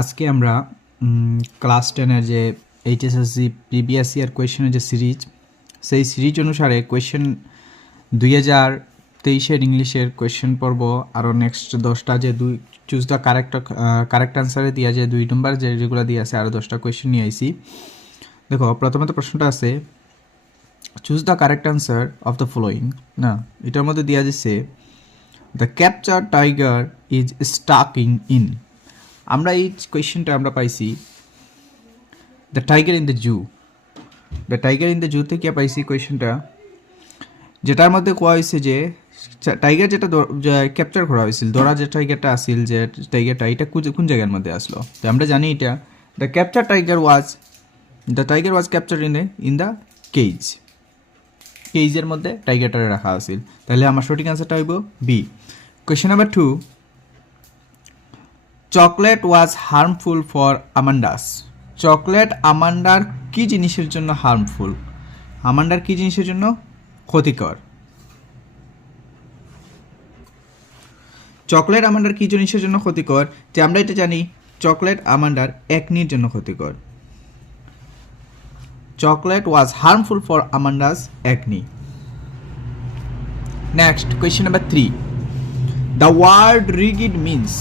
আজকে আমরা ক্লাস 10-এর যে এইচএসএসসি প্রিভিয়াস ইয়ার কোয়েশ্চেনের যে সিরিজ, সেই সিরিজ অনুসারে কোয়েশ্চেন 2023-এর ইংলিশের কোয়েশ্চেন পড়ব। আরও নেক্সট 10টা যে চুজ দ্য কারেক্ট আনসারে দিয়ে যে 2 নম্বর যেগুলো দিয়ে আছে আরও 10টা কোয়েশ্চেন নিয়ে আইছি। দেখো, প্রথমত প্রশ্নটা আছে choose the correct answer of the following. না, এটার মধ্যে দেওয়া যাচ্ছে the capture tiger is stalking in. আমরা এই কোয়েশ্চেনটা আমরা পাইছি the tiger in the zoo. The tiger in the zoo থেকে পাইছি কোয়েশ্চেনটা, যেটার মধ্যে কোয়া হয়েছে যে টাইগার যেটা ক্যাপচার করা হয়েছিল, ধরা যে টাইগারটা আসিল, যে টাইগারটা এটা কোন জায়গার মধ্যে আসলো। তো আমরা জানি এটা the tiger was capture in the কেজের মধ্যে টাইগারটারে রাখা আছিল। তাহলে আমার সঠিক আনসারটা হইব B. Question number 2, chocolate was harmful for Amanda's. Chocolate আমান্ডার কি জিনিসের জন্য হার্মফুল? আমান্ডার কি জিনিসের জন্য ক্ষতিকর? চকলেট আমান্ডার কি জিনিসের জন্য ক্ষতিকর? যে আমরা এটা জানি চকলেট আমান্ডার একনির জন্য ক্ষতিকর। Chocolate was harmful for Amanda's acne. Next question number 3, the word rigid means.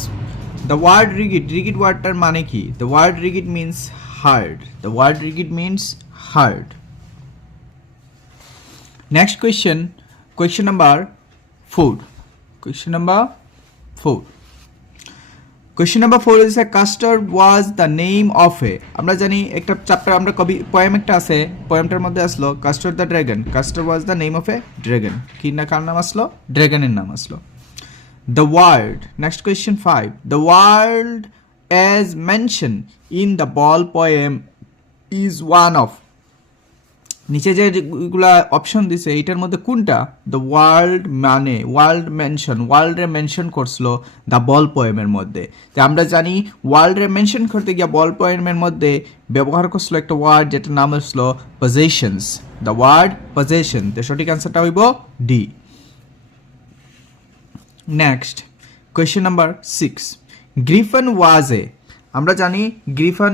The word rigid ওয়ার্ডটার মানে কি? The word rigid means hard. The word rigid means hard. Next question number 4। Question number 4 is a custard was the name of a। আমরা জানি একটা chapter আমরা poem একটা আছে, পোয়েমটার মধ্যে আসলো custard the dragon. Custard was the name of A dragon. কি না কার নাম আসলো? ড্রাগনের নাম আসলো। The word, next question 5, the word as mentioned in the ball poem is one of। নিচে যেগুলা অপশন দিছে এইটার মধ্যে কোনটা দ্য ওয়ার্ল্ড মানে ওয়ার্ল্ডে মেনশন করছিল দ্য বল পোয়েমের মধ্যে। তো আমরা জানি ওয়ার্ল্ডে মেনশন করতে গিয়ে বল পোয়েমের মধ্যে ব্যবহার করছিল একটা ওয়ার্ড যেটার নাম হচ্ছিল পজেশনস। The word possession. তো সঠিক আনসারটা হইব D. Next question number 6, Griffin was a. আমরা জানি গ্রিফন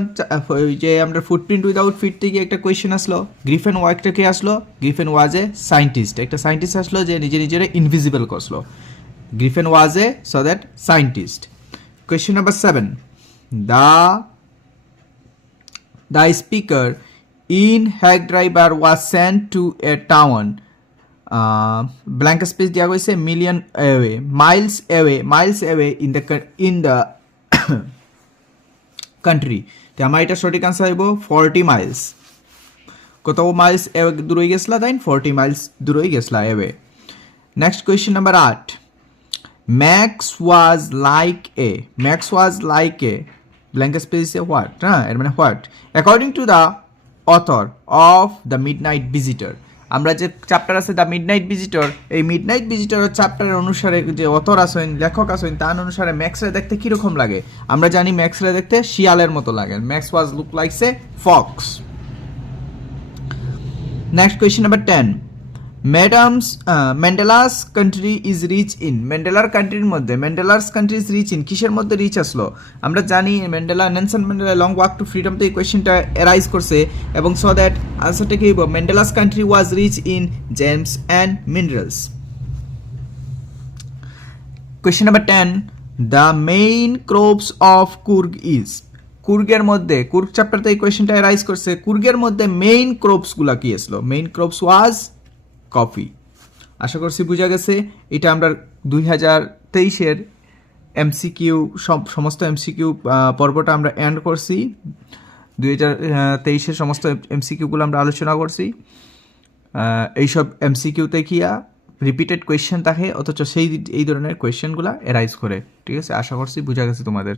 যে আমরা ফুটপ্রিন্ট উইদাউট ফিট থেকে একটা কোয়েশ্চেন আসলো, গ্রিফন ওয়ার্কটা কে আসলো? Griffin was a scientist. একটা সায়েন্টিস্ট আসলো যে নিজেরে ইনভিজিবল করলো। Griffin was a so that scientist. Question number 7, the speaker in hag driver was sent to a town. Blank space দেওয়া হয়েছে miles away in the country. তো আমার এটা সঠিক আনসার হইব 40 মাইলস। কত মাইলস দূরে গেছিলা? তাই 40 মাইলস দূরে গেছিলা away. Next question number 8, max was like a blank space what. হ্যাঁ, এর মানে what according to the author of the midnight visitor. আমরা যে চ্যাপ্টার আছে দ্য মিডনাইট ভিজিটর, এই মিডনাইট ভিজিটরের চ্যাপ্টারের অনুসারে যে অথর আছেন, লেখক আছেন, তার অনুসারে ম্যাক্সরে দেখতে কীরকম লাগে? আমরা জানি ম্যাক্সরে দেখতে শিয়ালের মতো লাগে। Max was look likes a fox. Next question number 10, Mandela's country is rich in. ম্যান্ডেলার কান্ট্রির মধ্যে Mandela's country is rich in কিসের মধ্যে রিচ আসলো? আমরা জানি Nelson Mandela long walk to freedom থেকে কোয়েশ্চেনটা এরাইজ করছে, এবং সো দ্যাট আনসারটা কি হইব? Mandela's country was rich in gems and minerals. Question number 10, the main crops of Coorg is. কুর্গের মধ্যে কুর্গ চ্যাপ্টারতে এই কোয়েশ্চেনটা এরাইজ করছে, কুর্গের মধ্যে মেইন ক্রপসগুলা কি আসলো? মেইন ক্রপস ওয়াজ কফি। আশা করছি বুঝা গেছে। এটা আমরা 2023-এর এমসিকিউ সমস্ত এমসিকিউ পর্বটা আমরা এন্ড করছি। 2023-এর সমস্ত এমসিকিউগুলো আমরা আলোচনা করছি। এইসব এমসিকিউতে কিয়া রিপিটেড কোয়েশ্চেন থাকে, অথচ এই ধরনের কোয়েশ্চেনগুলো এরাইজ করে। ঠিক আছে, আশা করছি বুঝা গেছে তোমাদের।